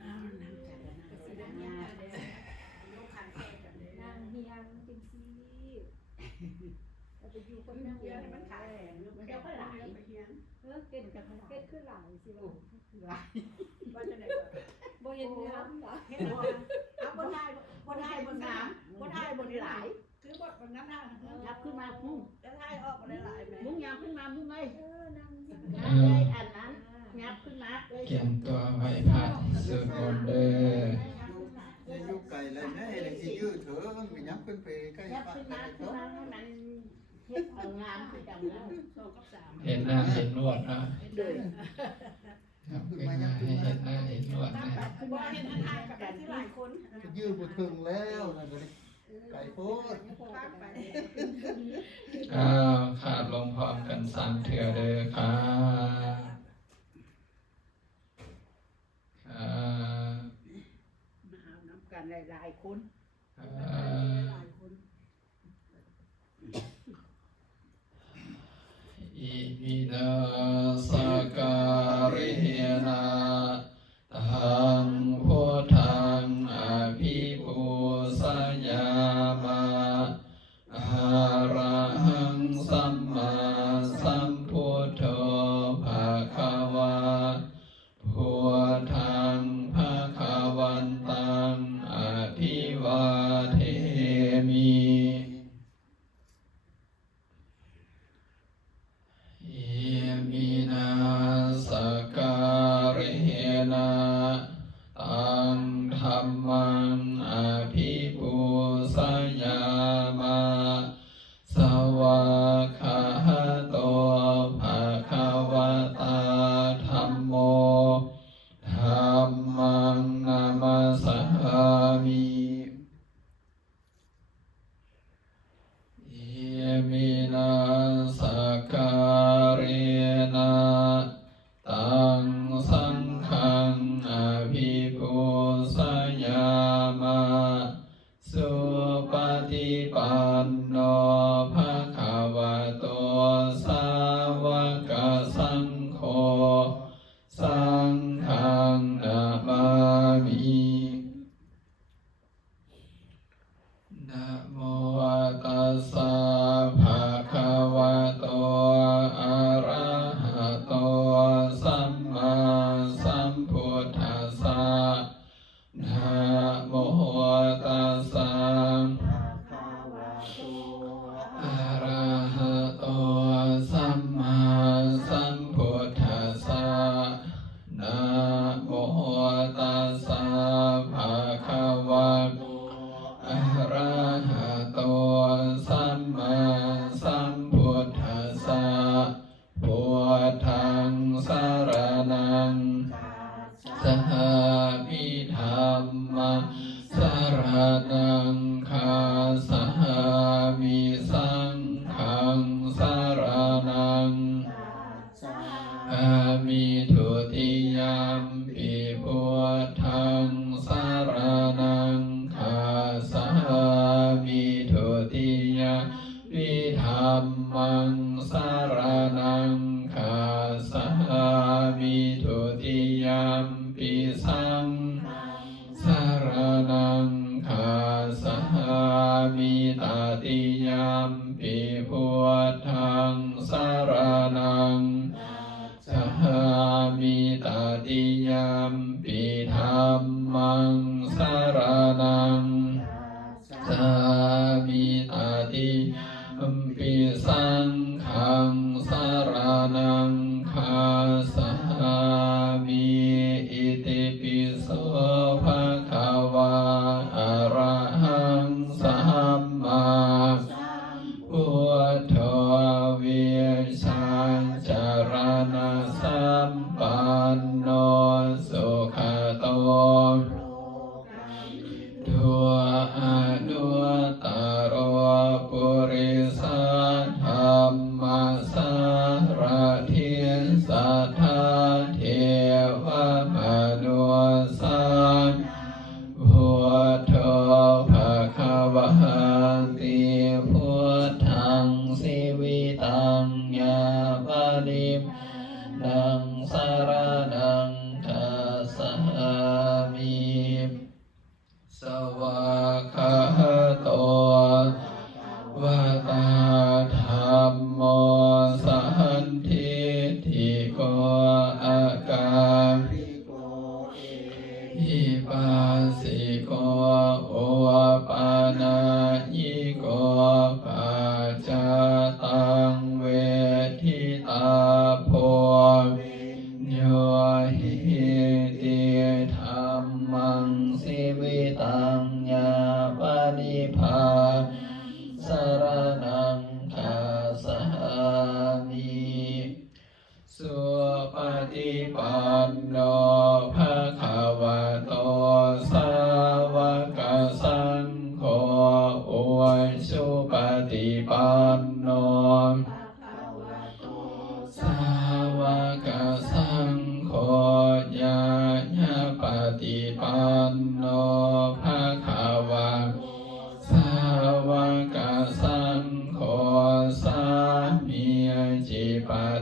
เอานั่งกันแล้วนั่งกันนางเฮียงเป็นซีเราไปอยู่กับนางเฮียงมันขายมันจะหลาย เก็ดขึ้นหลายสิว่า หลาย บ่เห็นเนื้อหรอ เห็นบ่เอาบ่ได้บ่ได้บ่งามบ่ได้บ่ได้หลายคือบทมันนั้นน่ะยับขึ้นมาพุ่งจะได้ออกบ่ได้หลายแม่พุ่งยับขึ้นมาพุ่งเลย นางเฮียง เลยอันนั้นยับขึ้นมาเลย เตรียมตัวไหว้พระสวดมนต์เด้อ จะอยู่ไกลเลยแม่เลยสิยืดเถอะมันยับขึ้นไปใกล้ ยับ ปาก ขึ้น ใกล้ มาขึ้น โต๊ะ มาให้มันเฮ็ดเอางามคือจังนั้น เห็นหน้าเห็นนวดเนาะ เด้อ ครับขึ้นมาให้เห็นหน้าเห็นนวดนะ ขึ้นมาเฮ็ดทางกับกันที่หลายคน ยืดบ่ถึงแล้วนั่นก็เลยไกลโพด อ้าวขาดลงพร้อมกัน3 เทื่อเด้อครับครับ มาเอาน้ำกันหลายๆคน อิมินาสการินาทังพุทธังอภิปูสยามะอะระหังสัมมาสัมพุทโธภะคะวะพุทธังภะคะวันตังอภิวาเทมิอิมินาสการินาตังธัมมังอภิปูสยามะสวากขาโตภะคะวะตาธัมโมธัมมังนามัสสามิอิมินาสการินาตังสังฆังอภิปูสยามะสุปฏิปันโนภะคะวะโตสาวกสังโฆสังฆังนามามินะโมตัสสะภะคะวะโตอะระหะโตสัมมาสัมพุทธัสสะนะโมตัสสะอะระหะโตสัมมาสัมพุทธัสสะนะโมตัสสะภะคะวะโตอะระหะโตสัมมาสัมพุทธัสสะพุทธังสรณังสหมิธัมมังสรณังคาสหมิสังฆังสรณังอามิทุติยามปิพุทธังสรณังคาสหมิทุติยามปิธัมมังสรณังคาสหมิทุติยามปิสังสรณังคาสหมิตติยามปิพุทธังสรณังสหมิตติยามปิธัมมังสรณังสหมิตติยามปิสังฆังสรณังคาสหมิอิติปิโสภะคะวะอะระหังสัมมาพุทโธเวชาจารณะสัมปันโนสุขโตทัวอนุตตรปุริสธรรมสารถิสัทธาเทวมนุสาพุทโธภะคะวะติพุทธังสิวิตังยาปฏิดังสารนั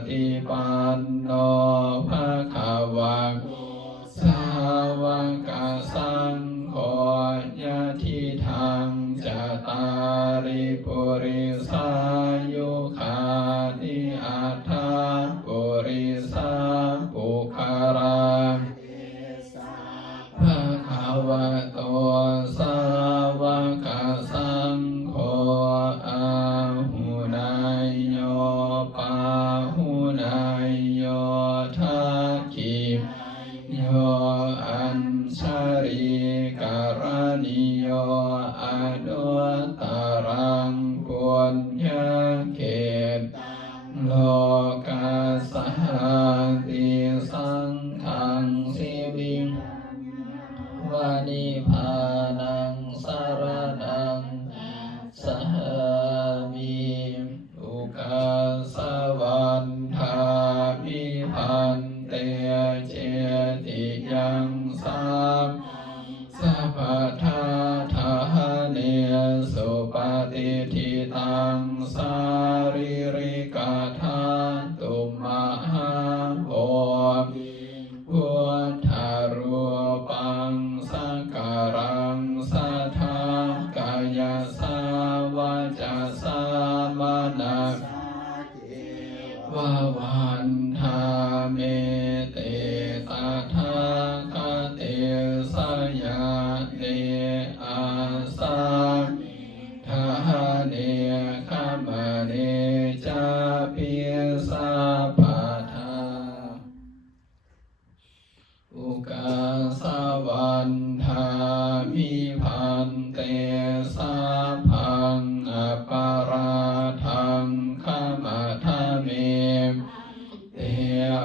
ฏิปันโนภะคะวะสาวกสังโฆยะทิทังจตาริปุริสายุขานิอัฏฐปุริสาปุคาราภะคะวะโตสาวกสังโฆอาหุนายโยปาหุนายโยทักขิโยอัญชริการณิโยอนุตตรังปุญญเขตโลกัสสหังติสังฆังสิวิงวานิพพานังสรณังสหามิอุกัสสวันทามิพันเตเจติยังสัมสัพพทาทาเนสุปฏิทิตังสาริริกาธาตุมหาโพธิพุทธารูปังสังการังสัทธากายสาวาจาสามนาวันทาเมเตตถาคเตสยาเนอาสาทาเนขมเนจาปิสาปะทาอุกาสวันทามิพันเตสาพังอปาราทังขมทาเมเต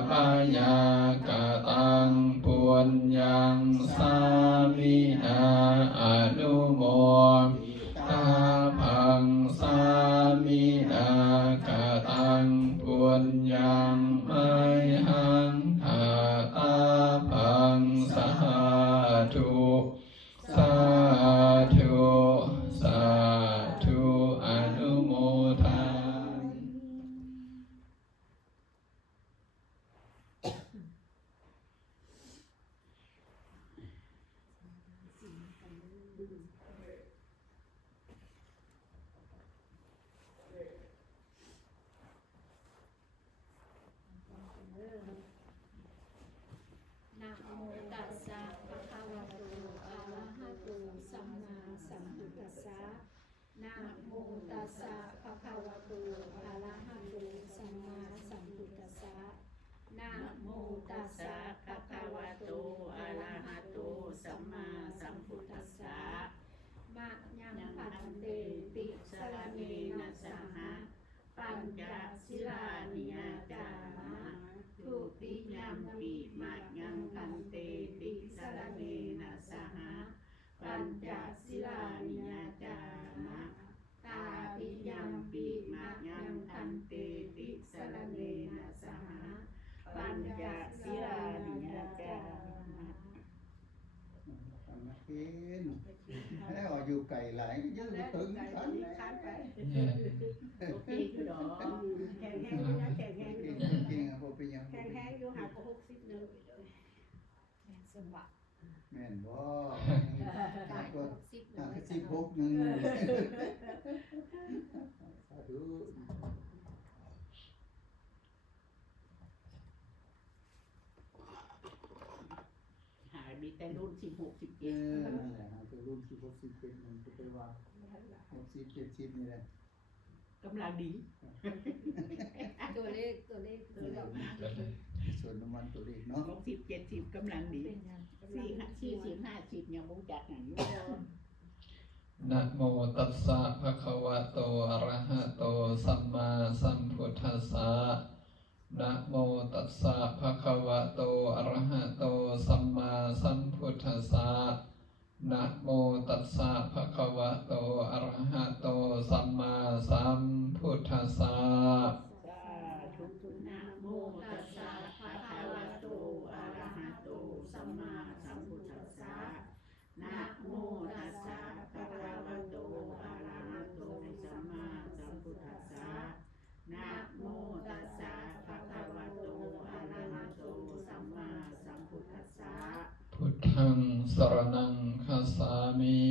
ปยากตังปุญญังสามินาอนุโมตาพังสามินากตังปุญญังไมหังทาตาพังสาธุสาธุสาธุอนุโมทานะโมตัสสะภะคะวะโตอะระหะโตสัมมาสัมพุทธัสสะนะโมตัสสะภะคะวะโตอะระหะโตสัมมาสัมพุทธัสสะนะโมตัสสะภะคะวะโตอะระหะโตสัมมาสัมพุทธัสสะมะยังพันเตติสรณเนนะสหะปัญจศีลานิยจามะทุติยัมปิมะยังพันเตติสรณเนนะสหะปัญจศีลานิยจามะตาติยัมปิมะยังพันเตติสรณเนนะสหะปัญจศีลานิยจามะ ทำมากินให้ออกอยู่ไก่หลายยืดตึงกันเลย โอเคคือดอกแข็งแห้งนะแข็งแห้ง จริงๆผมเป็นยัง แข็งแห้งอยู่หาก็60นึง แม่นบ่ก็16นึงสาธุ หามีแต่รุ่น16 นั่นแหละตัวรุ่น16 17มันก็ไปว่า60 70นี่แหละ 17กำลังดี ตัวเลขส่วนน้ำมันตัวเลขเนาะ 60 70กำลังดี40 50ยังบ่จักหยังอยู่ นะโมตัสสะภะคะวะโตอะระหะโตสัมมาสัมพุทธัสสะนะโมตัสสะภะคะวะโตอะระหะโตสัมมาสัมพุทธัสสะนะโมตัสสะภะคะวะโตอะระหะโตสัมมาสัมพุทธัสสะ สาธุนะโมตัสสะภะคะวะโตอะระหะโตสัมมาสัมพุทธัสสะนะโมตัสสะภะคะวะโตอะระหะโตสัมมาสัมพุทธัสสะนะโมตัสสะภ สรณังคัสสามิ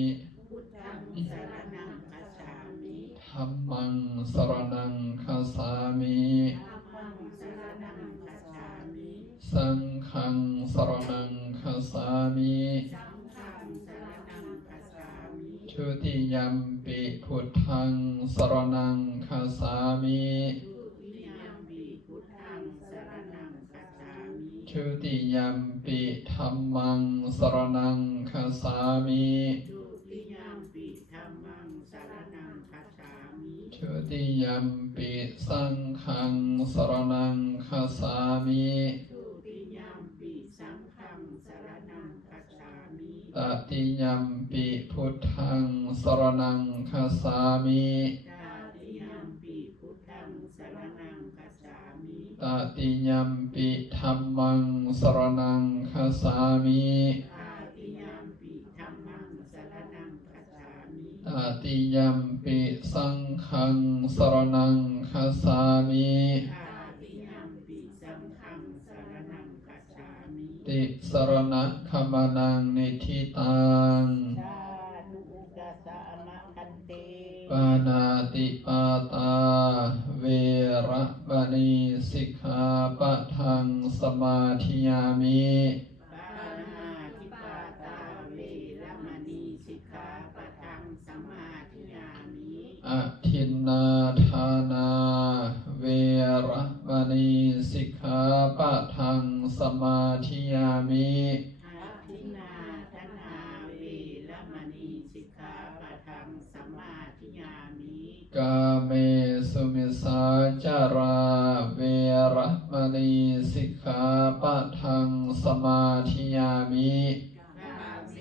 พุทธังสรณังคัจฉามิ ธัมมังสรณังคัสสามิ ธัมมังสรณังคัจฉามิ สังฆังสรณังคัสสามิ สังฆังสรณังคัจฉามิ ทุติยัมปิพุทธังสรณังคัสสามิ ทุติยัมปิพุทธังสรณังคัจฉามิ ทุติยัมปิธัมมังสรณังคัสสามิ ทุติยัมปิธัมมังสรณังคัจฉามิ ทุติยัมปิสังฆังสรณังคัสสามิ ทุติยัมปิสังฆังสรณังคัจฉามิ ตติยัมปิพุทธังสรณังคัสสามิ ตาติยัมปิพุทธังสรณังคัจฉามิ ตติยัมปิธัมมังสรณังคัสสามิ ตาติยัมปิธัมมังสรณังคัจฉามิ ตติยัมปิสังฆังสรณังคัสสามิ ตาติยัมปิสังฆังสรณังคัจฉามิ ติสรณะขมานังนิธิตัง สาธุอุกาสะมะคันเต ปานาติปาตาเวระมณีสิกขาปะทังสมาธิยามิ ปานาติปาตาเวรมณีสิกขาปะทังสมาธิยามิ อะทินนาทานาเวระมณีสิกขาปะทังสมาธิยามิ อาทินนาทนาเวรมณีสิกขาปะทังสมาธิยามิ กาเมสุมิสาจาราเวระมณีสิกขาปะทังสมาธิยามิ กาเม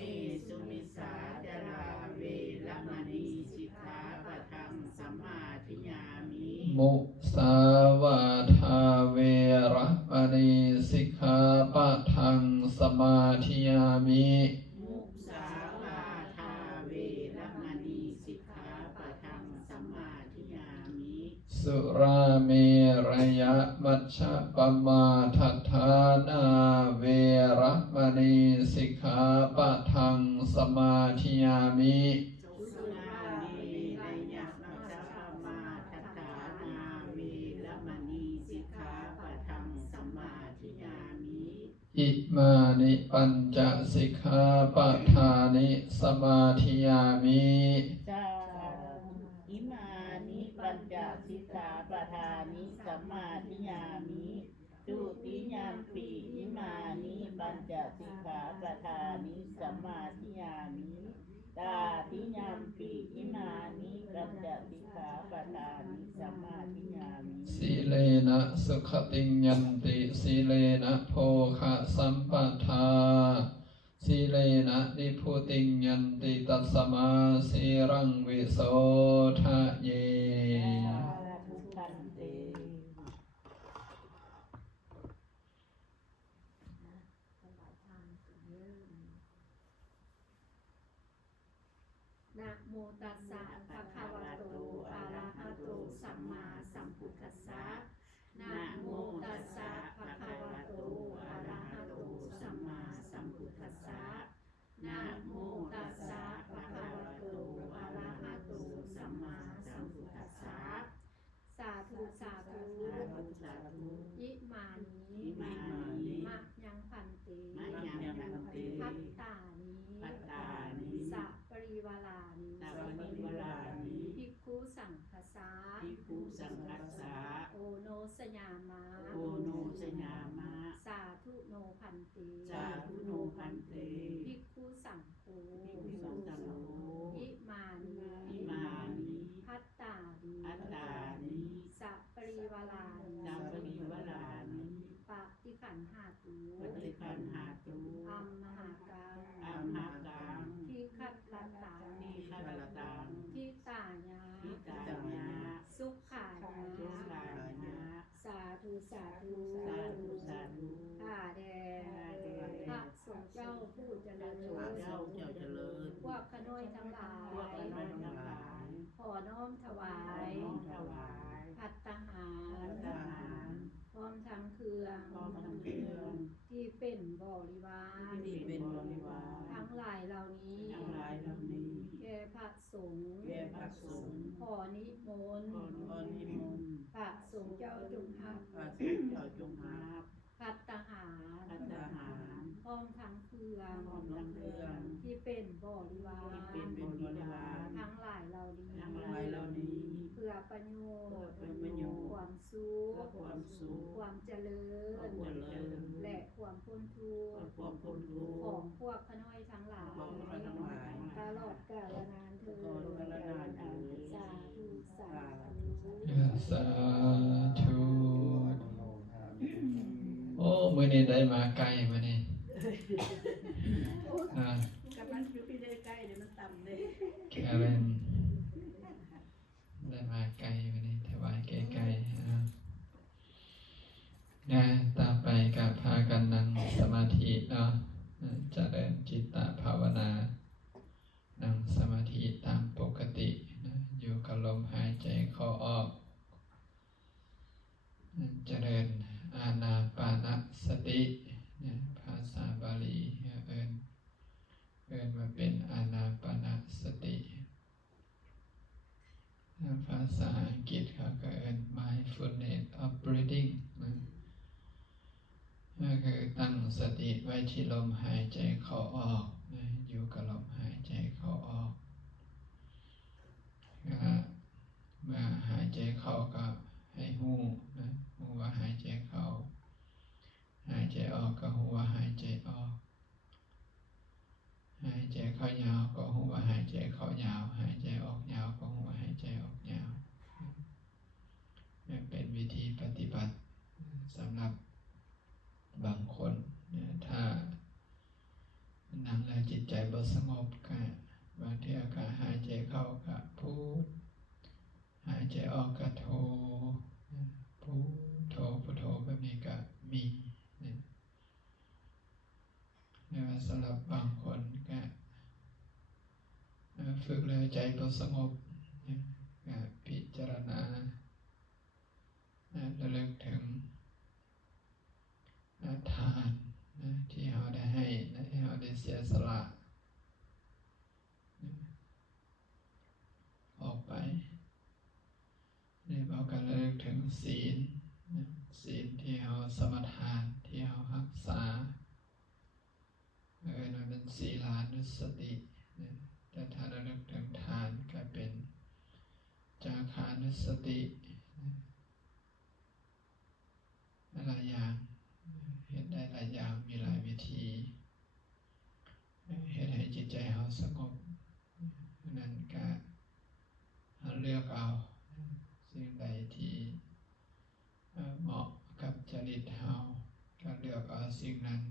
สุมิสาจาราเวรมณีสิกขาปะทังสมาธิยามิ มุสาวาทาเวระมณีสิกขาปะทังสมาธิยามิ มุสาวาทาเวรมณีสิกขาปะทังสมาธิยามิ สุราเมรยมัชฌะปมาทัฏฐานาเวระมณีสิกขาปะทังสมาธิยามิ สุราเมรยมัจจปมาทัฏฐานาเวรมณีสิกขาปะทังสมาธิยามิ อิมานิปัญจสิกขาปะทานิสมาธิยามิ สาอิมานิปัญจสิกขาปะทานิสมาธิยามิตุติยัมปิอิมานิปัญจสิกขาปะทานิสมาธิยามิตาติยัมปิอิมานิปัญจสิกขาปะทานิสมาธิยามิ สีเลนะสุขติงยันติสีเลนะโภคะสัมปทาสีเลนะนิพุติงยันติตัสสมาสีรังวิโสทะเย ทุกขันเต นะโมตัสสะภะคะวะโตอะระหะโตสัมมาสัมพุทธัสสะนะโมตัสสะภะคะวะโตอะระหะโตสัมมาสัมพุทธัสสะนะโมตัสสะภะคะวะโตอะระหะโตสัมมาสัมพุทธัสสะสาธุสาธุ สาธุ อิมานิ อิมานิ มะยังพันติ มะยังพันติ พัตตานิ ปัตตานิ สัพปริวาลานิ สัพพะริวารานิ ภิกขุสังฆสา ภิกขุสังฆัสสะ โอโนสยามะ โอโนสยามะ สาธุโนพันติ สาธุโนพันเต ภิกขุสังโฆ ภิกขุสังโฆ อิมานิ อิมานิ พัตตานิ อัตตานิ สัพปริวาลานิ สัพพะริวารานิ ปฏิขันหาตุ ปฏิปันหาตุ อัมมหากัง อัมหากัง ที่คัดลัตตัง นิคัตตัง ที่ตายา ทิตายะ สุขาย ทุก า ขายะ สาธุสาธุ สาธุสาธุ ข้าแด่พระสงฆ์เจ้าผู้เจริญ เจ้าเจริญ พวกขน้อยทั้งหลา พวก ย เราทั้งหลาย ขอน้อมถวาย น้อมถวาย พัตตาหาร ทหาร พร้อมทั้งเครื่อง พร้อมทั้งเครื่อง ที่เป็นบริวาร ที่เป็นบริวาร ทั้งหล ลายเหล่านี้ ทั้งหลายเหล่านี้ แก่พระสงฆ์ แก่พระสงฆ์ ขอนิมนต์ ขอนิมนต์ พระสงฆ์เจ้าจงหัก พระสงฆ์เจ้าจงหา พัตตาหาร พระทหาร พร้อมทั้งเครื่อง พร้อมทั้งเครื่อง ที่เป็นบริวาร ที่เป็นบริวาร ทั้งหลายเหล่านี้ ทั้งหลายเหล่านี้ เพื่อประโยชน์ เพื่อประโยชน์ ความสุข ความสุข ความเจริญ ความเจริญ และความพ้นทุกข์ ความพ้นทุกข์ ของพวกขน้อยทั้งหลาย ของพวกข้าทั้งหลาย ตลอดกาลนานเถิด ตลอดกาลนานเถิด สาธุสาธุ สาธุโอ้มื้อนี้ได้มาไกลมื้อนี้อ่า กับมันอยู่ที่ใกล้ๆเดี๋ยวมันต่ำเลย แคเรนได้มาไกลมื้อนี้ถวายใกล้ๆนะต่อไปก็พากันนั่งสมาธิเนาะเจริญจิตตภาวนานั่งสมาธิตามปกตินะอยู่กับลมหายใจเข้าออกเจริญอานาปานสตินะภาษาบาลีเอิ้นมาเป็นอานาปานสติภาษาอังกฤษเขาก็เอิ้น mindfulness of breathing นะก็คือตั้งสติไว้ที่ลมหายใจเข้าออกนะอยู่กับลมหายใจเข้าออกเมื่อหายใจเข้าก็ให้หูนะหูว่าหายใจเข้าหายใจออกก็หูว่าหายใจออกหายใจเข้ายาวก็หูว่าหายใจเข้ายาวหายใจออกยาวก็หูว่าหายใจออกยาวนี่เป็นวิธีปฏิบัติสำหรับบางคนถ้านั่งแล้วจิตใจบ่สงบก็บางทีก็หายใจเข้าก็พูดหายใจออกก็โทพุทโธพุทโธแบบนี้ก็มีนะว่าสำหรับบางคนก็ฝึกแล้วใจบ่สงบก็พิจารณาระลึกถึงทานที่เราได้ให้ที่เราได้เสียสละออกไปนี่เราก็ระลึกถึงศีลที่เราสมทานที่เรารักษานั่นเป็นศีลานุสติแต่ถ้าระลึกถึงทานก็เป็นจาคานุสติหลายอย่างเฮ็ดได้หลายอย่างมีหลายวิธีเฮ็ดให้จิตใจเราสงบนั้นก็เลือกเอาสิ่งใดที่เหมาะกับจริตเราก็เลือกเอาสิ่งนั้น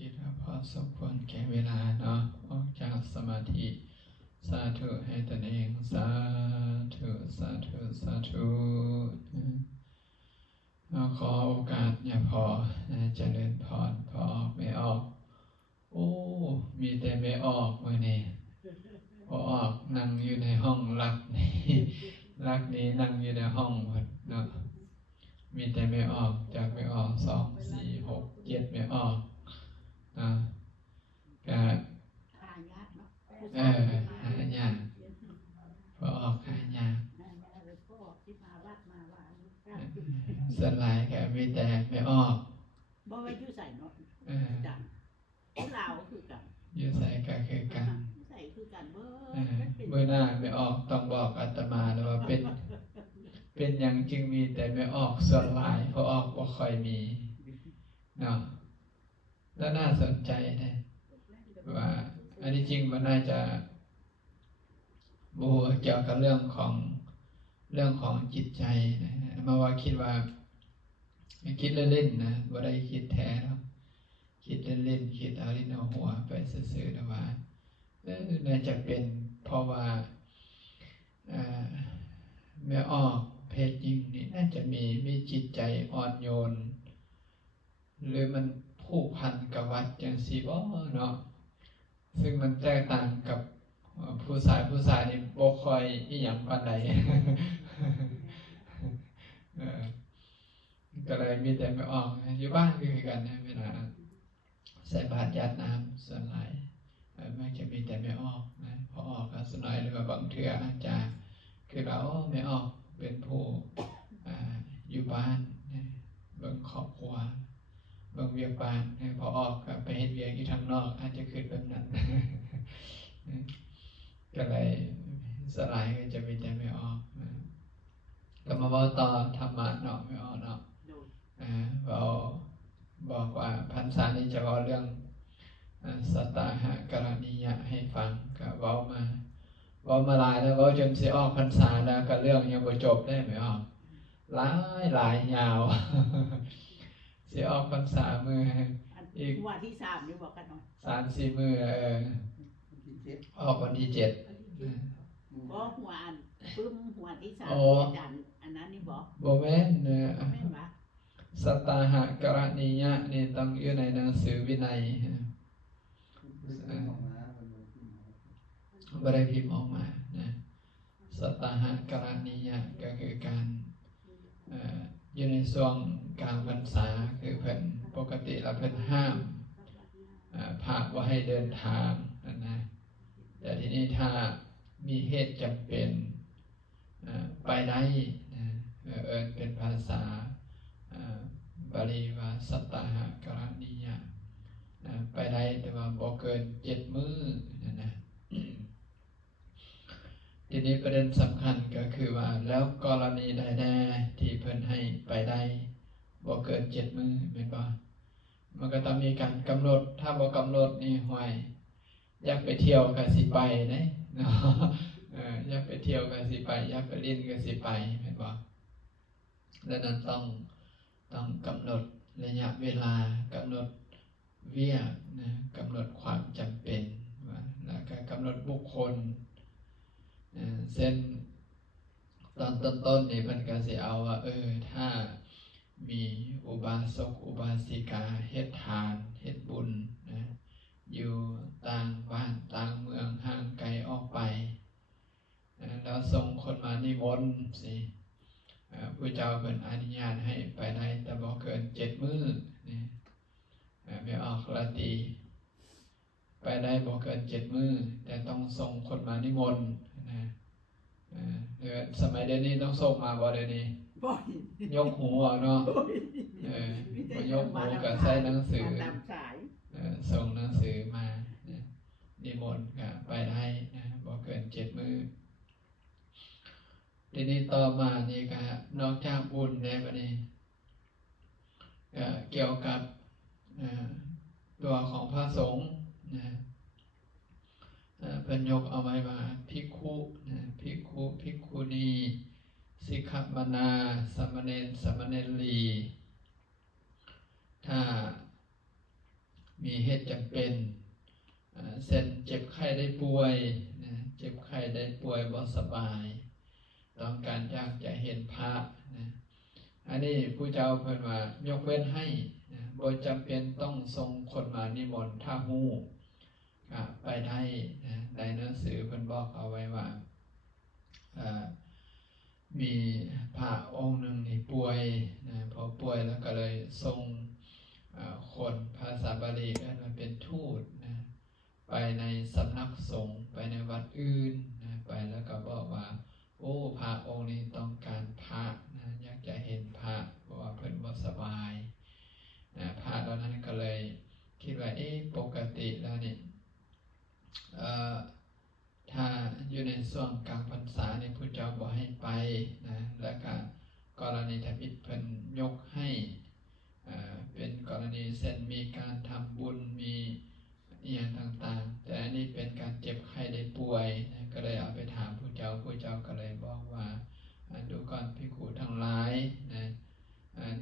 คิดว่าพอสมควรแก่เวลาเนาะออกจากสมาธิสาธุให้ตนเองสาธุสาธุสาธุขอโอกาสอย่าพอเจริญพรพอออกไม่ออกโอ้มีแต่ไม่ออกเมื่อนี้พอออกนั่งอยู่ในห้องรักนี่รักนี้นั่งอยู่ในห้องหมดเนาะมีแต่ไม่ออกจากไม่ออก2 4 6 7ไม่ออกก็หายากเนาะ หายากพอออกหายากก็ที่มาวัดมาว่า สลายก็มีแต่ไม่ออก บ่ไว้อยู่ใส่เนาะจังลาวคือกัน อยู่ใส่ก็คือกัน ใส่คือกันเมื่อหน้าไม่ออกต้องบอกอาตมาแล้วว่าเป็นอย่างจึงมีแต่ไม่ออกส่วนหลายเพราะออกบ่ค่อยมีเนาะแล้วน่าสนใจนะว่าอันนี้จริงมันน่าจะบูเกี่ยวกับเรื่องของจิตใจนะมาว่าคิดว่าคิดเล่นๆนะบ่ได้คิดแท้หรอกคิดเล่นๆคิดเอาลิ้นเอาหัวไปซื่อๆนะว่าน่าจะเป็นเพราะว่าแม่ออกเพศหญิงนี่น่าจะมีจิตใจอ่อนโยนหรือมันผูกพันกับวัดจังซี่บ่เนาะซึ่งมันแตกต่างกับผู้ชายนี่บ่ค่อยอีหยังปานใด ก็เลยมีแต่ไม่ออกอยู่บ้านก็คือกันนะเวลาใส่บาตรญาติน้ำส่วนใหญ่ไม่จะมีแต่ไม่ออกนะพอออกก็สนอยหรือว่าบางเทื่ออาจจะคือเราไม่ออกเป็นผู้อยู่บ้านเบิ่งครอบครัวเบิ่งเวียกบ้านพอออกก็ไปเฮ็ดเวียกอยู่ทางนอกอาจจะคิดแบบนั้น ก็เลยสลายก็จะมีแต่ไม่ออกนะก็มาบอกต่อธรรมะเนาะไม่ออกเนาะเราบอกว่าพรรษานี้จะบอกเรื่องสัตตาหะกรณียะให้ฟังก็เว้ามาหลายแล้วเว้าจนสิออกพรรษาแล้วก็เรื่องยังบ่จบได้ไม่ออกหลายยาว สิออกพรรษามื้ออีกวันที่3นี่บอกกันเนาะ3-4 มื้อออกวันที่7บ่หัวอันปึ้มหัวที่3อาจารย์อันนั้นนี่บอกบ่แม่นแม่นบ่สัตตาหะกรณียะนี่ต้องอยู่ในหนังสือวินัยบ่ได้พิมพ์ออกมานะสัตตาหะกรณียะก็คือการอยู่ในช่วงกลางพรรษาคือเพิ่นปกติแล้วเพิ่นห้ามพระว่าให้เดินทางนะแต่ทีนี้ถ้ามีเหตุจำเป็นไปได้นะเป็นภาษาบาลีว่าสัตตาหะกรณียะไปได้แต่ว่าบ่เกิน7 มื้อนะทีนี้ประเด็นสำคัญก็คือว่าแล้วกรณีใดแน่ที่เพิ่นให้ไปได้บ่เกิน7 มื้อแม่นบ่มันก็ต้องมีการกำหนดถ้าบ่กำหนดนี่ห่วยอยากไปเที่ยวก็สิไปเด้เนาะอยากไปเที่ยวก็สิไปอยากไปเล่นก็สิไปแม่นบ่ดังนั้นต้องกำหนดระยะเวลากำหนดเวียกนะกำหนดความจำเป็นแล้วก็กำหนดบุคคลเส้นตอนต้นนี่มันก็สิเอาว่าถ้ามีอุบาสกอุบาสิกาเฮ็ดทานเฮ็ดบุญนะอยู่ต่างบ้านต่างเมืองห่างไกลออกไปแล้วส่งคนมานิมนต์สิผู้เจ้าเพิ่นอนุญาตให้ไปได้แต่บ่เกิน7 มื้อนี่ไม่ออกละตีไปได้บ่เกิน7 มื้อแต่ต้องส่งคนมานิมนต์นะสมัยเดี๋ยวนี้ต้องส่งมาบ่เดี๋ยวนี้ยกหูเนาะยกหูก็ใส่หนังสือส่งหนังสือมานิมนต์ก็ไปได้นะบ่เกิน7 มื้อทีนี้ต่อมานี่ก็นอกจากบุญในบัดนี้เกี่ยวกับตัวของพระสงฆ์นะเป็นยกเอาไว้ว่าภิกขุนะภิกขุภิกขุณีสิกขมานาสามเณรสามเณรีถ้า มีเหตุจำเป็นเช่นเจ็บไข้ได้ป่วยนะเจ็บไข้ได้ป่วยบ่สบายต้องการอยากจะเห็นพระนะอันนี้ผู้เจ้าเพิ่นว่ายกเว้นให้นะบ่จำเป็นต้องส่งคนมานิมนต์ถ้าฮู้ก็ไปได้นะในหนังสือเพิ่นบอกเอาไว้ว่ามีพระองค์หนึ่งนี่ป่วยนะพอป่วยแล้วก็เลยส่งคนภาษาบาลีก็มันเป็นทูตนะไปในสำนักสงฆ์ไปในวัดอื่นนะไปแล้วก็บอกว่าโอ้พระองค์นี้ต้องการพระนะอยากจะเห็นพระเพราะว่าเพิ่นบ่สบายนะพระเหล่านั้นก็เลยคิดว่าปกติแล้วนี่ถ้าอยู่ในช่วงกลางพรรษานี่ผู้เจ้าบอกให้ไปนะแล้วก็กรณีถ้าผิดเพิ่นยกให้เป็นกรณีเช่นมีการทำบุญมีอย่างต่างๆแต่อันนี้เป็นการเจ็บไข้ได้ป่วยนะก็เลยเอาไปถามผู้เจ้าก็เลยบอกว่าดูก่อนภิกขุทั้งหลายนะ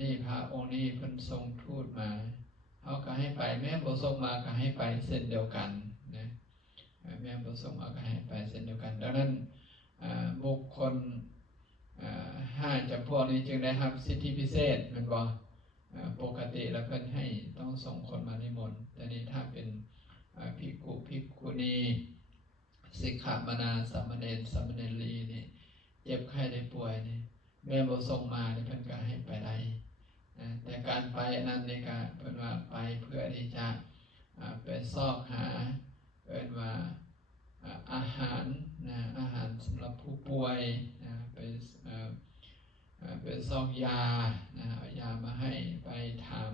นี่พระองค์นี้เพิ่นทรงทูตมาเขาก็ให้ไปแม้บ่ทรงมาก็ให้ไปเช่นเดียวกันนะแม่บ่ทรงมาก็ให้ไปเช่นเดียวกันดังนั้นบุคคล5จำพวกนี้จึงได้รับสิทธิพิเศษแม่นบ่ปกติแล้วเพิ่นให้ต้องส่งคนมานิมนต์แต่นี้ถ้าเป็นภิกขุภิกขุณีสิกขามานาสามเณรสามเณรีนี่เจ็บไข้ได้ป่วยนี่แม่บ่ส่งมานี่เพิ่นก็ให้ไปได้แต่การไปนั้นนี่ก็เพิ่นว่าไปเพื่อที่จะไปซอกหาเอิ้นว่าอาหารนะอาหารสำหรับผู้ป่วยนะไปซอกยานะเอายามาให้ไปถาม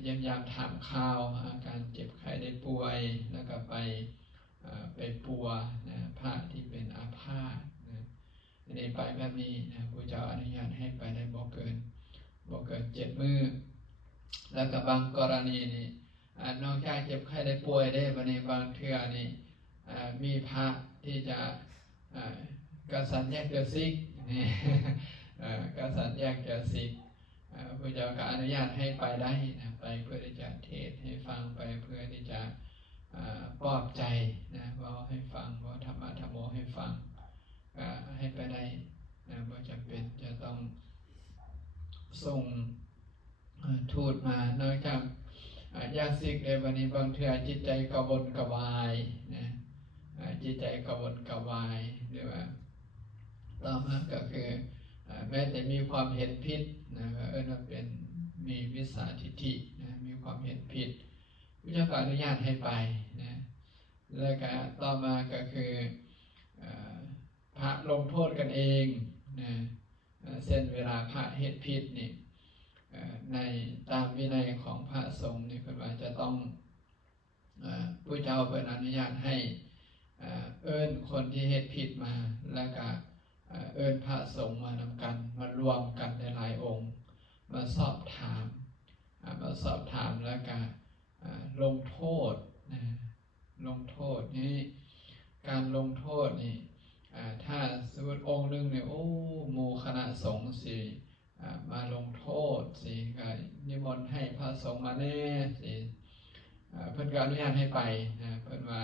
เยี่ยมยามถามข่าวอาการเจ็บไข้ได้ป่วยแล้วก็ไปปัวนะพระที่เป็นอาพาธนะอันนี้ไปแบบนี้นะพระเจ้าอนุญาตให้ไปได้บ่เกิน7 มื้อแล้วก็บางกรณีนี่นอกจากเจ็บไข้ได้ป่วยได้บัดนี้บางเทื่อนี่มีพระที่จะกษัตริย์แยกเกิดซิกนี่กษัตริย์แยกเกิดซิกพระเจ้าก็อนุญาตให้ไปได้นะไปเพื่อที่จะเทศให้ฟังไปเพื่อที่จะปลอบใจนะว่าให้ฟังว่าธรรมะธรรมโมให้ฟังให้ไปได้นะบ่จำเป็นจะต้องส่งทูตมานอกจากญาติซิกในวันนี้บางเทื่อจิตใจกระวนกระวายนะจิตใจกระวนกระวายหรือว่าต่อมาก็คือแม้แต่มีความเห็นผิดนะว่าเป็นมีวิสาทิฏฐินะมีความเห็นผิดพระเจ้าก็อนุญาตให้ไปนะแล้วก็ต่อมาก็คือพระลงโทษกันเองนะเช่นเวลาพระเฮ็ดผิดนี่ในตามวินัยของพระสงฆ์นี่เพิ่นว่าจะต้องผู้เจ้าเพิ่นอนุญาตให้เอิ้นคนที่เฮ็ดผิดมาแล้วก็เอิ้นพระสงฆ์มานำกันมารวมกันในหลายองค์มาสอบถามแล้วก็ลงโทษนะลงโทษนี่การลงโทษนี่ถ้าสมมุติองค์นึงเนี่ยโอ้หมู่คณะสงฆ์สิมาลงโทษสิก็นิมนต์ให้พระสงฆ์มาแน่สิเพิ่นก็อนุญาตให้ไปนะเพิ่นว่า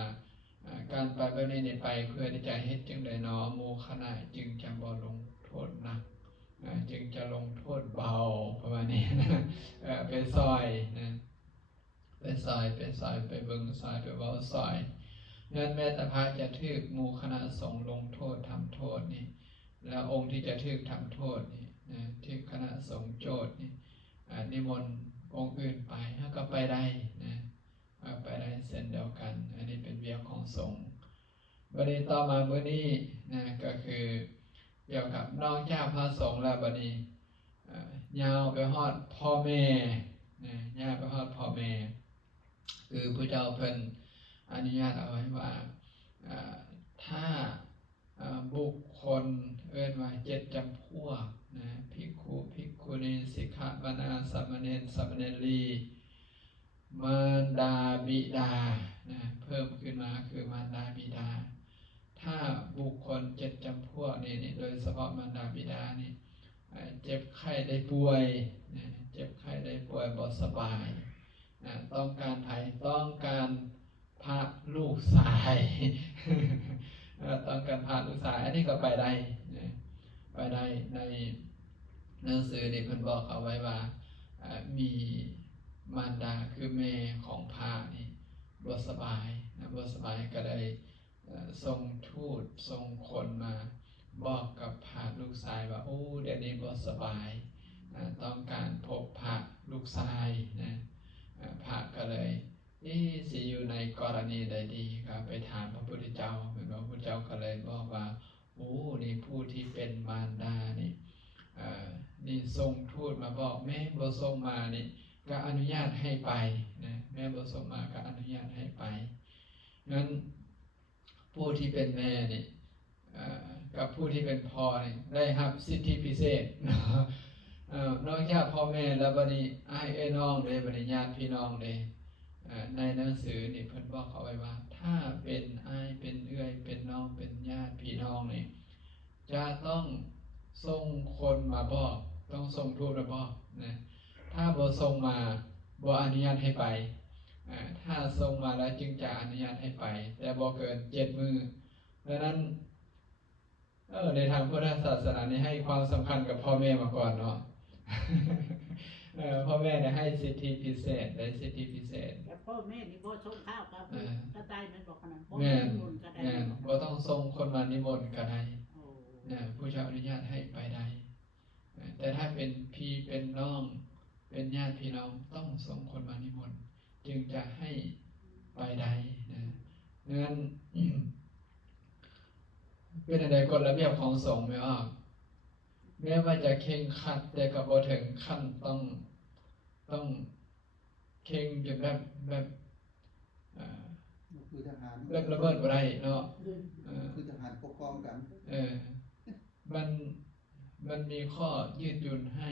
การไปแบบนี้ไปเพื่อที่จะเฮ็ดจังได๋เนาะหมู่คณะจึงจะบ่ลงโทษหนักจึงจะลงโทษเบาประมาณนี้นะไปซอยนะไปซอยไปเบิ่งซอยไปเว้าซอยงั้นแม้แต่พระจะถูกหมู่คณะสงฆ์ลงโทษทำโทษนี่แล้วองค์ที่จะถูกทำโทษนี่นะที่คณะสงฆ์โจทย์นี่นิมนต์องค์อื่นไปก็ไปได้นะไปได้เช่นเดียวกันอันนี้เป็นเวียของสงฆ์บัดนี้ต่อมามื้อนี้นะก็คือเกี่ยวกับนอกจากพระสงฆ์แล้วบัดนี้ยาวไปฮอดพ่อแม่นะยาวไปฮอดพ่อแม่คือพระเจ้าเพิ่นอนุญาตเอาไว้ว่าถ้าบุคคลเอิ้นว่า7จำพวกนะภิกขุภิกขุณีสิกขามานาสามเณรสามเณรีมารดาบิดานะเพิ่มขึ้นมาคือมารดาบิดาถ้าบุคคล7จำพวกนี้โดยเฉพาะมารดาบิดานี่เจ็บไข้ได้ป่วยนะเจ็บไข้ได้ป่วยบ่สบาย ต้องการไผต้องการพระลูกชาย ต้องการพระลูกชายอันนี้ก็ไปได้นะไปได้ในหนังสือนี่เพิ่นบอกเอาไว้ว่ามีมารดาคือแม่ของพระนี่บ่สบายนะบ่สบายก็ได้ส่งทูตส่งคนมาบอกกับพระลูกชายว่าโอ้เดี๋ยวนี้บ่สบายต้องการพบพระลูกชายนะพระก็เลยสิอยู่ในกรณีใดดีครับไปถามพระพุทธเจ้าเหมือนว่าพระพุทธเจ้าก็เลยบอกว่าโอ้นี่ผู้ที่เป็นมารดานี่นี่ส่งทูตมาบอกแม่บ่ส่งมานี่ก็อนุญาตให้ไปนะแม่บ่ส่งมาก็อนุญาตให้ไปงั้นผู้ที่เป็นแม่นี่กับผู้ที่เป็นพ่อนี่ได้รับสิทธิพิเศษนอกจากพ่อแม่แล้วบัดนี้อ้ายเอ้ยน้องเลยบัดนี้ญาติพี่น้องเลยในหนังสือนี่เพิ่นบอกเอาไว้ว่าถ้าเป็นอ้ายเป็นเอื้อยเป็นน้องเป็นญาติพี่น้องนี่จะต้องส่งคนมาบอกต้องส่งทูตมาบอกนะถ้าบ่ส่งมาบ่อนุญาตให้ไปถ้าส่งมาแล้วจึงจะอนุญาตให้ไปแต่บ่เกิน7 มื้อดังนั้นในทางพุทธศาสนานี่ให้ความสำคัญกับพ่อแม่มาก่อนเนาะ พ่อแม่เนี่ยให้สิทธิพิเศษได้สิทธิพิเศษแต่พ่อแม่นี่บ่ส่งข้าวกับก็ได้มันบอกขนาดบ่ แม่น นิมนต์ก็ได้ แม่นบ่ต้องส่งคนมานิมนต์ก็ได้ผู้เจ้าอนุญาตให้ไปได้แต่ถ้าเป็นพี่เป็นน้องเป็นญาติพี่น้องต้องส่งคนมานิมนต์จึงจะให้ไปได้นะงั้น เป็นอะไรกฎระเบียบของสงฆ์ไม่ออกแม้ว่าจะเข่งขัดแต่ก็บ่ถึงขั้นต้องเข่งจนแบบคือทหารระเบิดบ่ได้เนาะคือทหารปกครองกันมันมีข้อยืดหยุ่นให้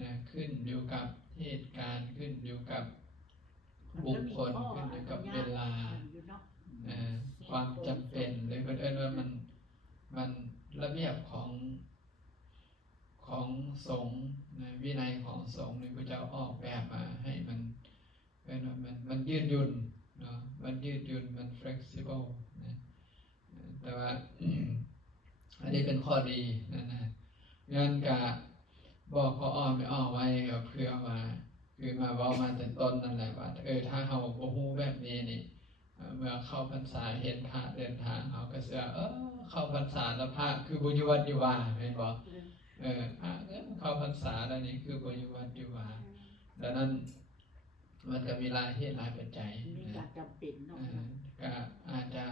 นะขึ้นอยู่กับเหตุการณ์ขึ้นอยู่กับบุคคลขึ้นอยู่กับเวลาความจำเป็นหรือเพิ่นว่ามันระเบียบของสงฆ์นะวินัยของสงฆ์นี่พระเจ้าออกแบบมาให้มันยืดหยุ่นเนาะมันยืดหยุ่นมัน flexible นะแต่ว่า อันนี้เป็นข้อดีนะงั้นก็บอกพออ้อไม่อ้อไว้ก็เพื่อว่าคือมาเว้ามาแต่ต้นนั่นแหละว่าถ้าเฮาบ่ฮู้แบบนี้นี่เมื่อเข้าพรรษาเห็นพระเดินทางเฮาก็เชื่อเข้าพรรษาแล้วพระคือบ่อยู่วัดอยู่ว่าแม่นบ่เข้าพรรษาแล้วนี่คือบ่อยู่วัดอยู่ว่าดังนั้นมันก็มีหลายเหตุหลายปัจจัยมีการจำเป็นเนาะก็อาจจะ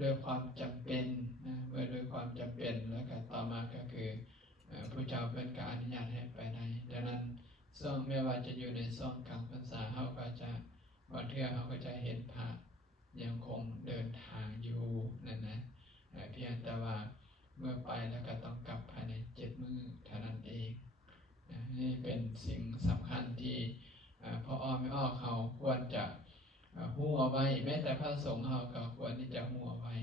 ด้วยความจำเป็นนะเมื่อด้วยความจำเป็นแล้วก็ต่อมาก็คือพระเจ้าเป็นการอนุญาตให้ไปได้ดังนั้นช่วงไม่ว่าจะอยู่ในช่วงกลางพรรษาเฮาก็จะบางเทื่อเฮาก็จะเห็นพระยังคงเดินทางอยู่นั่นนะเพียงแต่ว่าเมื่อไปแล้วก็ต้องกลับภายใน7 มื้อเท่านั้นเองนี่เป็นสิ่งสำคัญที่พออ้อไม่อ้อเขาควรจะฮู้เอาไว้แม้แต่พระสงฆ์เฮาก็ควรที่จะฮู้เอาไว้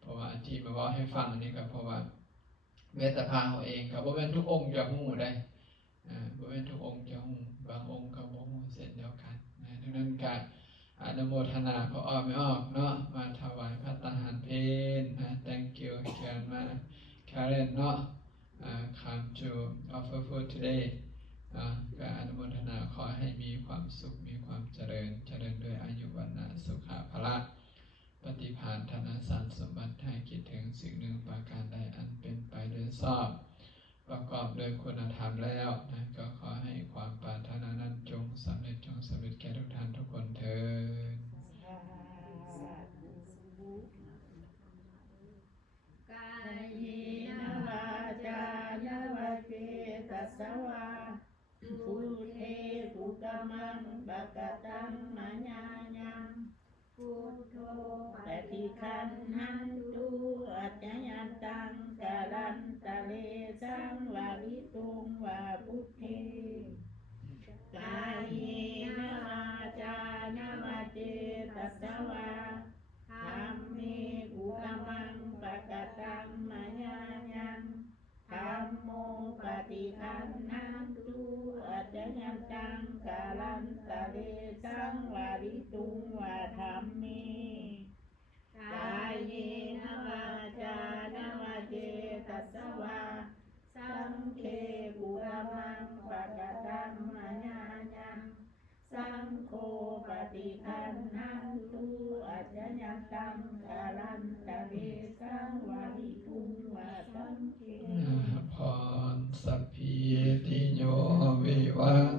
เพราะว่าที่มาบอกให้ฟังนี่ก็เพราะว่าแม้แต่พระเฮาเองก็บ่แม่นทุกองค์จะฮู้ได้บ่แม่นทุกองค์จะฮู้บางองค์ก็บ่ฮู้เช่นเดียวกันดังนั้นก็อนุโมทนาพออ้อไม่อ้อเนาะมาถวายพระทหารเพลนะ thank you Karen เนาะcome to offer food today ก็อนุโมทนาขอให้มีความสุขมีความเจริญด้วยอายุวันนะสุขภละปฏิภาณธนสารสมบัติให้คิดถึงสิ่งหนึ่งประการใดอันเป็นไปโดยชอบประกอบโดยคุณธรรมแล้วนะก็ขอให้ความปรารถนานั้นจงสำเร็จแก่ทุกท่านทุกคนเถิดกายเนวาจายาวะเจตัสสวะพุทเทภูกมังปะกตังมัญญายังพุทโธปฏิคันหันตุอัจจยันตังกาลันตะเลสังวาวิตุงวาพุทเทกายเนวาจายาวะเจตัสสวะธัมเมภูกมังปะกตังมัญญายังธัมโมปฏิคันหันตุอัจจยัน ตังกาลันตะเลสังวาริตุงวาธัมมิกายเยนะวาจานวาเจตัสสวาสังเคปุระมังปะกะตังมะญายังสังโฆปฏิคันหันตุอัจจยันตังกาลันตะเลสังวาริตุงวาธัมมิ พรสัพพิติโยวิวัต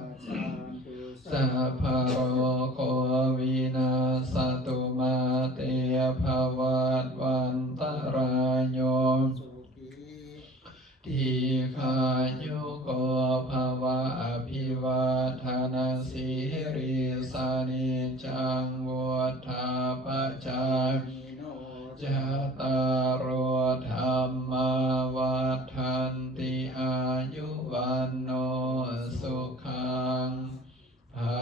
สัพพะโรโควินาศตุมาเตภวัตวันตรายโย สุขี ทีขายุโกภวะอภิวาทนาสิริสานิจังวุฒาปจา นิโน จตารโอธรรมาวัฏันติอายุวันโนสุขังภา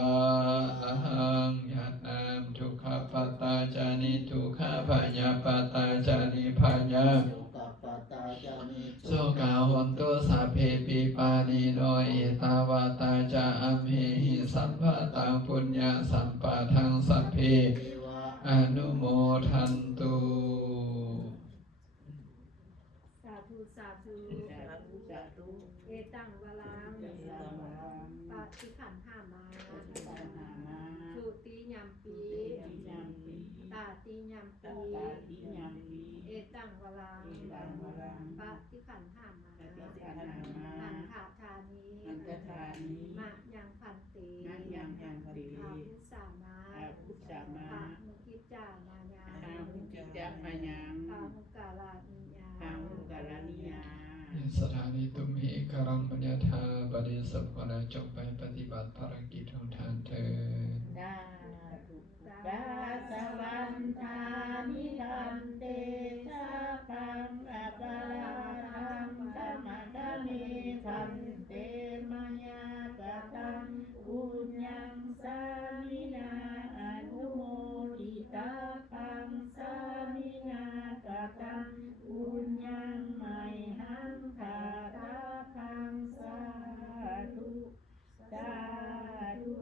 ลังยัตนามทุกขปตาจานิทุกขพยาปตาจานิพยา สุกัปปตาจานิ โสกาหนตุสัพเพปิปานิโนเอตาวาตาจาอัมเหหิสัมภะตังปุญญาสัมปะทังสัพเพ เทวะ อนุโมทันตุ สาธุสาธุ สาธุสาธุ เอตังวลัง สาธุ ปาติขันธ์ห้ามา สาธุมา สุติยัมปี ยามปี ตาติยัม ตา ปี ตาทิยามปี เอตังวลัง ตังวรัง ปาติขันธ์ห้ามา ปฏิคันหามา อันถาธานี อันตธานี มะยังพันติ นัยังพันติ อาพุสามา อาพุสามา ปะมุกิจจามาญา ทางหุกิจจะมายัง ปามุกาลานิยา ทางหุกาลานิยา สถานีตุมหิกรังปัญญาธาบดิสัพพนาจงไปปฏิบัติภารกิจของท่านเถิด สาธุกาสวันทานิทันเตสาพังอปาราทังธรรมดามิทันเตมายาปะตังปุญญังสามินาอนุโมทิตาพังสามินาปะตังปุญญังไมหังคาตาพังสาธุสาธุ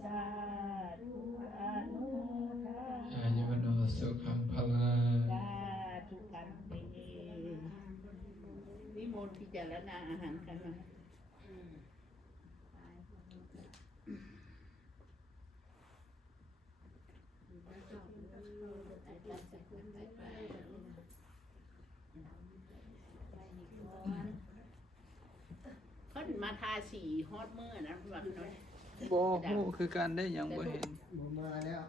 สาธุอนุโมทา อายุวโนสุขังพลัง สาธุคันตินิมนต์พิจารณาอาหารกันมาเขามาทาสีฮอดเมื่อนะว่าน้อย บ่ฮู้คือการได้หยังบ่เห็น บ่มาแล้ว